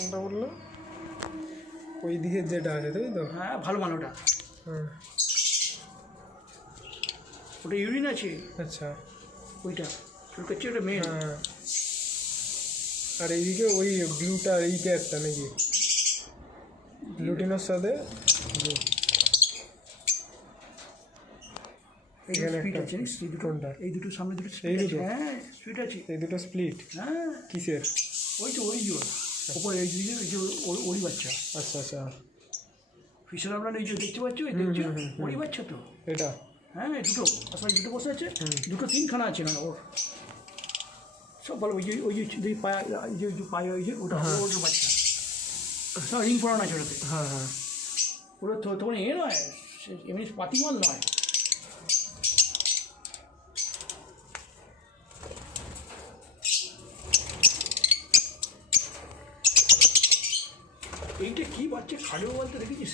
কোনটা বললো? ওই দিকে যেটা আছে তাই তো? হ্যাঁ ভালো মাল ওটা। হ্যাঁ ওটা ইউরিন আছে আচ্ছা। ওইটা চুলকাচ্ছে ওটা মেন। হ্যাঁ আর এইদিকে ওই ব্লুটা এইটা একটা নাকি গ্লুটিনের সাথে blue। এখানে স্পিড একটা আছে এই দুটো, কোনটা? এই দুটো সামনে দুটো এই স্পিড আছে। দুটো? হ্যাঁ স্পিড আছে। এই দুটো স্প্লিট হ্যাঁ কিসের? ওই তো ওই যে ওপরে এই যে ওই যে ওরই বাচ্চা আচ্ছা আচ্ছা ফিশার আমরা এই যে দেখতে পাচ্ছ এই দেখছো ওরই বাচ্চা তো। এটা হ্যাঁ দুটো আসলে দুটো বসে আছে, দুটো তিনখানা আছে না ওর সব ভালো। ওই যে পায়া এই যে পায়ে ওই যে ওটা ওর বাচ্চা সব রিং পরানো আছে ওটাতে। হ্যাঁ হ্যাঁ ওটা তো তখন এ নয় এমনি পাতিমাল নয়। এইটা কি বাচ্চা খালেও বলতে দেখেছিস?